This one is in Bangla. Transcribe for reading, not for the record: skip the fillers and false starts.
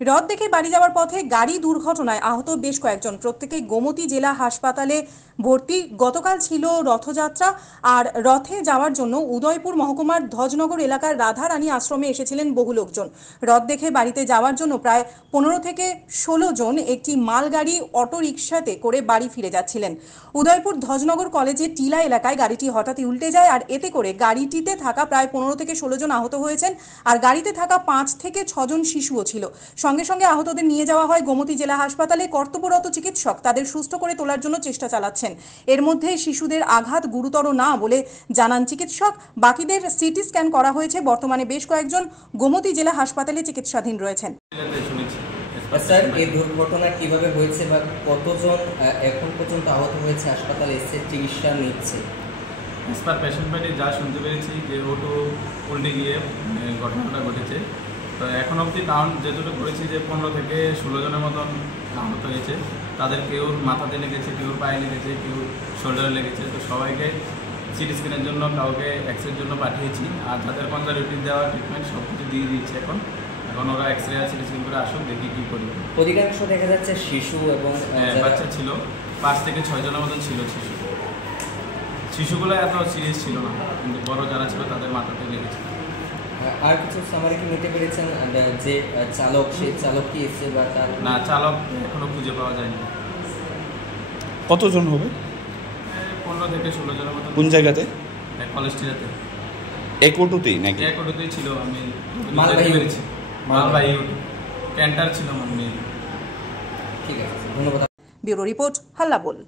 রথ দেখে বাড়ি যাওয়ার পথে গাড়ি দুর্ঘটনায় আহত বেশ কয়েকজন, প্রত্যেকেই গোমতী জেলা হাসপাতালে ভর্তি। গতকাল ছিল রথযাত্রা, আর রথে যাওয়ার জন্য উদয়পুর মহকুমার ধ্বজনগর এলাকার রাধারানী আশ্রমে এসেছিলেন বহু লোকজন। রথ দেখে বাড়িতে যাওয়ার জন্য প্রায় 15 থেকে 16 জন একটি মালগাড়ি অটো রিকশাতে করে বাড়ি ফিরে যাচ্ছিলেন। উদয়পুর ধ্বজনগর কলেজের টিলা এলাকায় গাড়িটি হঠাৎই উল্টে যায়, আর এতে করে গাড়িটিতে থাকা প্রায় 15 থেকে 16 জন আহত হয়েছেন, আর গাড়িতে থাকা 5 থেকে 6 জন শিশুও ছিল। সঙ্গে সঙ্গে আহতদের নিয়ে যাওয়া হয় গোমতী জেলা হাসপাতালে। কর্তব্যরত চিকিৎসক তাদের সুস্থ করে তোলার জন্য চেষ্টা চালাচ্ছেন। এর মধ্যে শিশুদের আঘাত গুরুতর না বলে জানান চিকিৎসক। বাকিদের সিটি স্ক্যান করা হয়েছে। বর্তমানে বেশ কয়েকজন গোমতী জেলা হাসপাতালে চিকিৎসাধীন রয়েছেন। স্যার, এই দুর্ঘটনা কিভাবে হয়েছে বা কতজন এখন পর্যন্ত আহত হয়েছে, হাসপাতালে এসে চিকিৎসা নিচ্ছে? পেশেন্ট পার্টি যা শুনতে পেরেছি যে অটো উল্টে গিয়ে ঘটনাটা ঘটেছে। তো এখন অবধি কাউন্ট যেটুকু করেছি যে 15 থেকে 16 জনের মতন আহত হয়েছে। তাদের কেউ মাথাতে লেগেছে, কেউ পায়ে লেগেছে, কেউ শোল্ডারে লেগেছে। তো সবাইকে সিটি স্ক্যানের জন্য, কাউকে এক্সরের জন্য পাঠিয়েছি। আর যাদের কনজারভেটিভ দেওয়া ট্রিটমেন্ট সব কিছু দিয়ে দিচ্ছে। এখন ওরা এক্সরে আর সিটি স্ক্যান করে আসুন, দেখি কী করি। অধিকাংশ দেখা যাচ্ছে শিশু এবং বাচ্চা ছিল। 5 থেকে 6 জনের মতন ছিল শিশু। শিশুগুলো এত সিরিয়াস ছিল না, কিন্তু বড় যারা ছিল তাদের মাথাতে লেগেছে। আর কিছু সামারি কি নিতে পেরেছেন যে চালক, সেই চালক কি এসে বা তার? না, চালক এখনো খুঁজে পাওয়া যায়নি। কতজন হবে? 15 থেকে 16 জনের মতো। কোন জায়গাতে? কলেজটিতে। এক অটোতেই নাকি? এক অটোতেই ছিল। আমি মালবাহী ক্যান্টার ছিল। ঠিক আছে, ধন্যবাদ। ব্যুরো রিপোর্ট, হাল্লা বল।